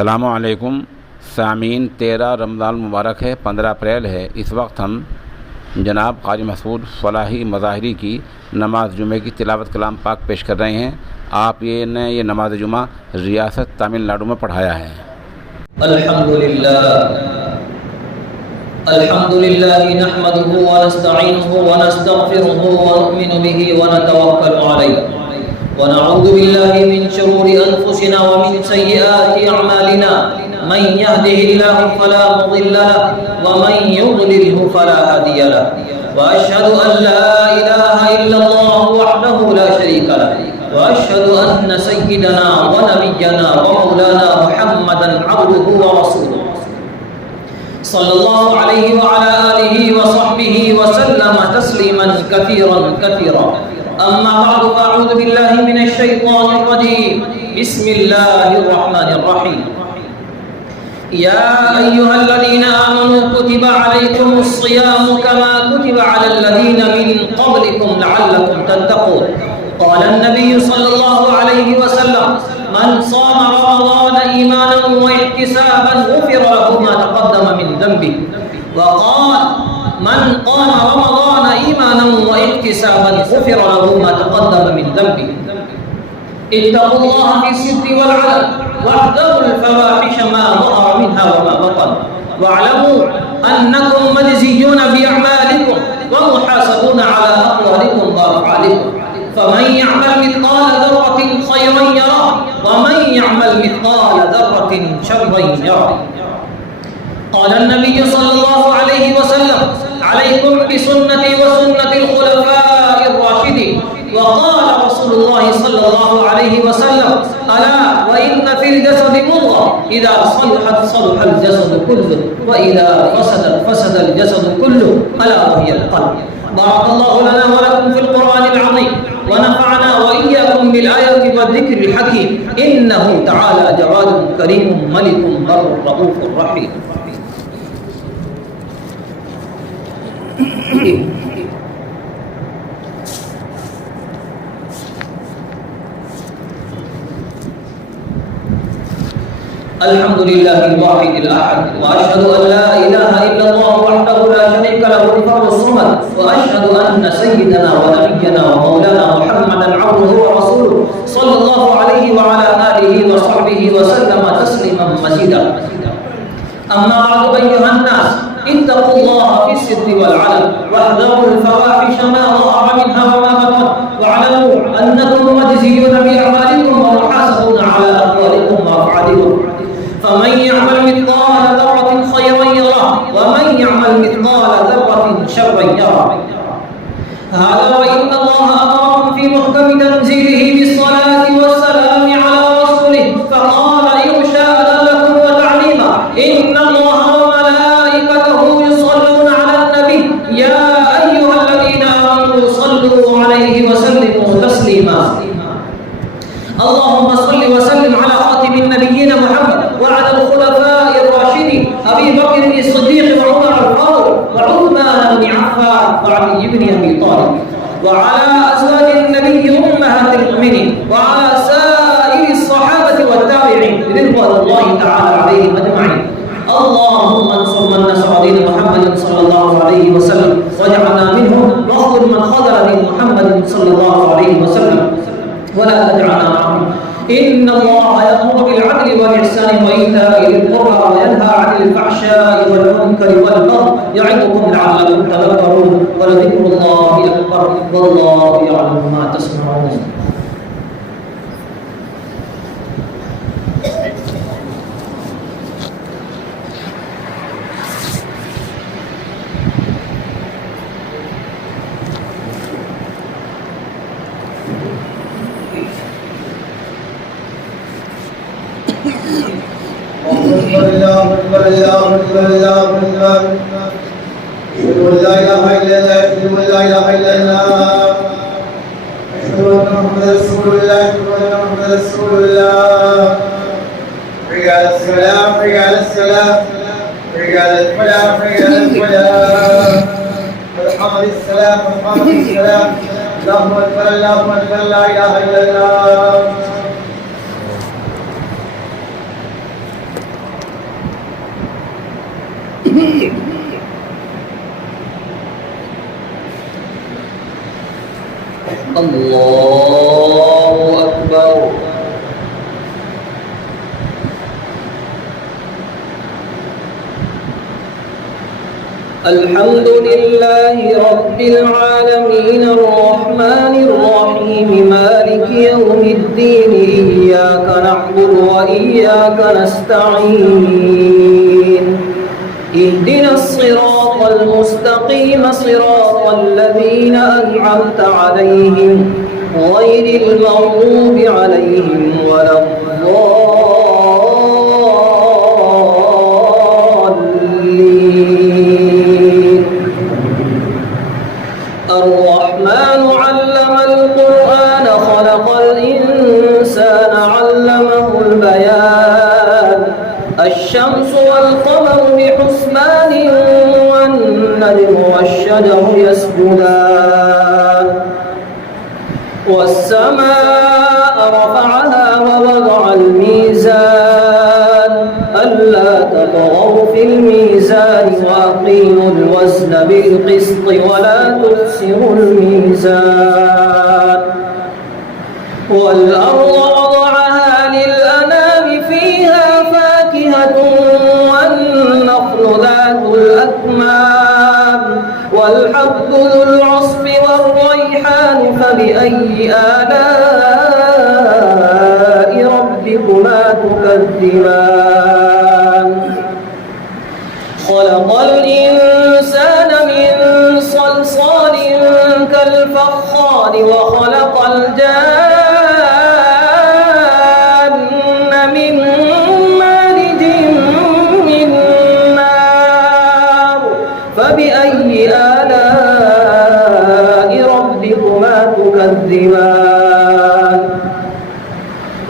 अस्सलामुअलैकुम सामीन, 13 रमज़ान मुबारक है, 15 अप्रैल है। इस वक्त हम जनाब क़ारी मसूद फ़लाही मज़ाहिरी की नमाज जुमे की तिलावत कलाम पाक पेश कर रहे हैं। आप ये नमाज जुमा रियासत तमिलनाडु में पढ़ाया है। अल्हम्दुलिल्लाह नहमदुहु व नस्तईनुहुहु व नस्तगफिरुहु व नु'मिनु बिही व नतवक्कलु अलैहि व नऊज़ु बिल्लाहि मिन शुरूरि अनफुसिना व मिन सय्यिआति अअमालिना मन यहदिहिल्लाहु फला मुदिल्ल लहु व मन युद्लिल्हु फला हादिय लहु व अशहदु अन ला इलाहा इल्लल्लाह वहदहु ला शरीका लहु व अशहदु अन्न सय्यिदना व नबिय्यना व मौलाना मुहम्मदन अब्दुहु व रसूलुहु सल्लल्लाहु अलैहि व अला आलिहि व सहबिहि व सल्लम तस्लीमन कसीरन अम्मा बअद फअऊज़ु बिल्लाहि मिनश शैतानिर रजीम बिस्मिल्लाहिर रहमानिर रहीम या अय्युहल्लज़ीना आमनू कुतिबा अलैकुमुस सियामु कमा कुतिबा अलल लज़ीना मिन क़ब्लिकुम लअल्लकुम तत्तक़ून क़ाला an-नबिय्यु सल्लल्लाहु अलैहि व सल्लम मन साम रमज़ान ईमानन व इहतिसाबन गुफ़िरा लहु मा तक़द्दम मिन ज़ंबिहि व क़ाल मन क़ाम रमज़ान ईमानन व इहतिसाबन गुफ़िरा लहु मा तक़द्दम मिन ज़ंबिहि इत्तक़ुल्लाह फ़िस्सिर्रि वल अलन वहज़रुल फ़वाहिश मा ज़हरा मिन्हा व मा बतन वअलमू अन्नकुम मजज़िय्यून बिअअमालिकुम व मुहासबून अला अक़वालिकुम व अफ़आलिकुम فمن يعمل مثقال ذرة خيرا يره ومن يعمل مثقال ذرة شرا يره قال النبي صلى الله عليه وسلم عليكم بسنتي وسنة الخلفاء الراشدين وقال رسول الله صلى الله عليه وسلم ألا وإن في الجسد مضغة إذا صلحت صلح الجسد كله وإذا فسدت فسد الجسد كله ألا وهي القلب بارك الله لنا ولكم في القرآن العظيم ونفعنا وإياكم بالآيات والذكر الحكيم إنه تعالى جواد كريم ملك بر رؤوف رحيم الحمد لله الواحد الأحد وأشهد أن لا إله إلا الله وحده لا شريك له الفرد الصمد وأشهد أن سيدنا ونبينا ومولانا محمدا عبده ورسوله صلى الله عليه وعلى آله وصحبه وسلم تسليما مزيدا أما بعد أيها الناس اتقوا الله في السر والعلن واحذروا الفواحش ما ظهر منها وما بطن واعلموا أنكم مجزيون بأعمالكم ومحاسبون على أقوالكم وأفعالكم فمن يعمل مثقال ذرة خيرا يره ومن يعمل مثقال ذرة شرا يره هذا وإن الله أمركم في محكم تنزيله بالصلاة والسلام على رسوله فقال إرشادا لكم وتعليما إن الله وملائكته يصلون على النبي يا أيها الذين آمنوا صلوا عليه وسلموا تسليما اللهم صل وسلم على خاتم النبيين محمد وعلى الخلفاء الراشدين أبي بكر الصديق وعمر الفاروق وعثمان بن عفان وعلي بن أبي طالب وعلى أزواج النبي أمهات المؤمنين وعلى سائر الصحابة والتابعين رضوان الله تعالى عليهم أجمعين اللهم انصر من نصر دين محمد صلى الله عليه وسلم واجعلنا منهم واخذل من خذل دين محمد صلى الله عليه وسلم ولا تجعلنا معهم إن الله يأمر بالعدل والإحسان وإيتاء ذي القربى وينهى عن الفحشاء والمنكر والبغي يعظكم لعلكم تذكرون ولذكر الله أكبر والله يعلم ما تصنعون الله أكبر. الحمد لله رب العالمين الرحمن الرحيم مالك يوم الدين إياك نعبد وإياك نستعين اهدنا الصراط المستقيم صراط الذين أنعمت عليهم غير المغضوب عليهم ولا الضالين. الرحمن علم القرآن خلق الإنسان علمه البيان الشمس والقمر بحسبان والنجم والشجر يسجدان والسماء رفعها ووضع الميزان ألا تطغوا في الميزان وأقيموا الوزن بالقسط ولا تخسروا الميزان والأرض وضعها للأنام فيها فاكهة والنخل ذات الأكمام والحب ذو العصف والريحان فبأي آلاء ربكما تكذبان خلق الإنسان من صلصال كالفخار وخلق الجان من مارج من نار فبأي آلاء ربكما تكذبان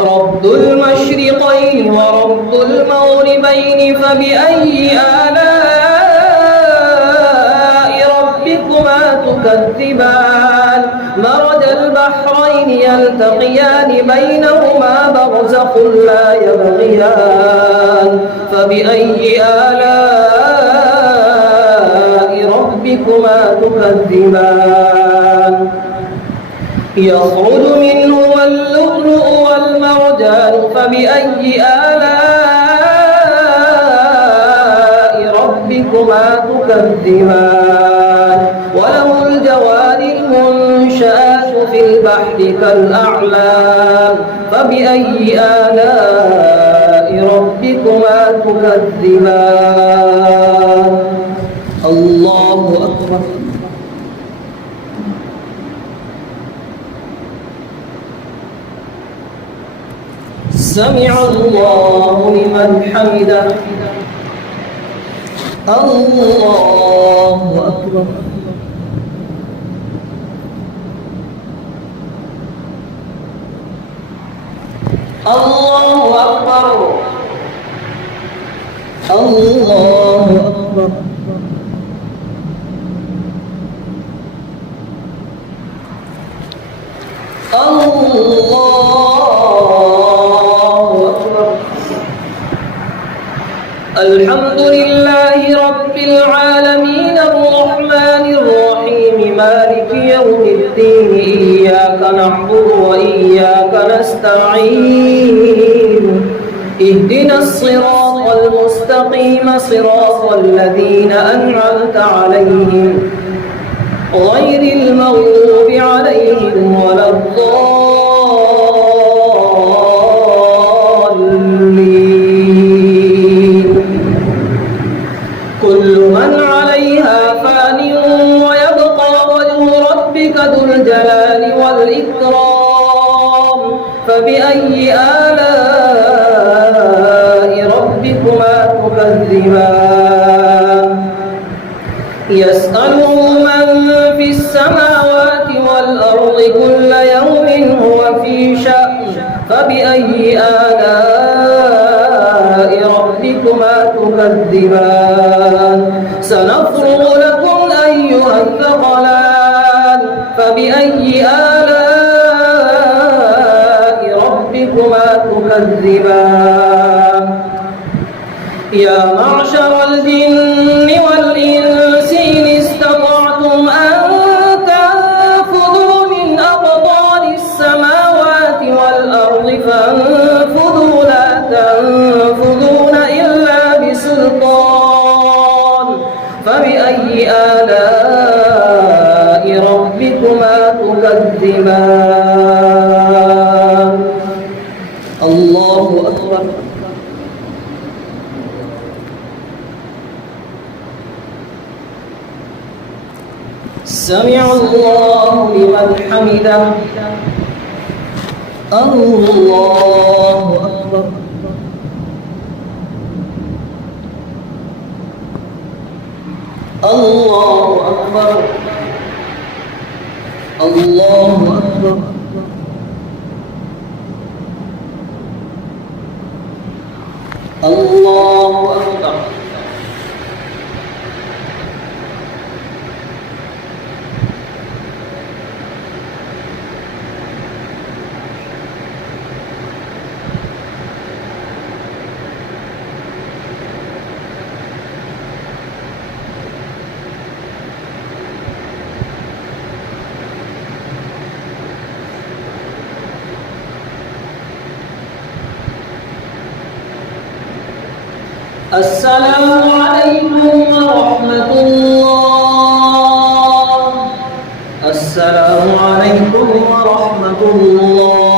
رب المشرقين ورب المغربين فبأي آلاء ربكما تكذبان مرج البحرين يلتقيان بينهما برزخ لا يبغيان فبأي آلاء ربكما تكذبان يخرج منهما اللؤلؤ والمرجان فبأي آلاء ربكما تكذبان وله الجوار المنشآت في البحر كالأعلام فبأي آلاء ربكما تكذبان الله أكبر. سمع الله لمن حمده. الله أكبر. الله أكبر. الله أكبر. الحمد لله رب العالمين الرحمن الرحيم مالك يوم الدين إياك نعبد وإياك نستعين اهدنا الصراط المستقيم صراط الذين أنعمت عليهم غير المغضوب عليهم ولا الضالين. كل من عليها فان ويبقى وجه ربك ذو الجلال والإكرام فبأي آلاء ربكما تكذبان يسأله من في السماوات والأرض كل يوم هو في شأن فبأي آلاء ربكما تكذبان سنفرغ لكم أيها الثقلان فبأي آلاء ربكما تكذبان يا معشر الجن والإنس إن استطعتم أن تنفذوا من أقطار السماوات والأرض فانفذوا لا تنفذون إلا بسلطان فبأي آلاء ربكما تكذبان الله أكبر سمع الله لمن حمده الله أكبر الله أكبر الله أكبر الله أكبر السلام عليكم ورحمة الله. السلام عليكم ورحمة الله.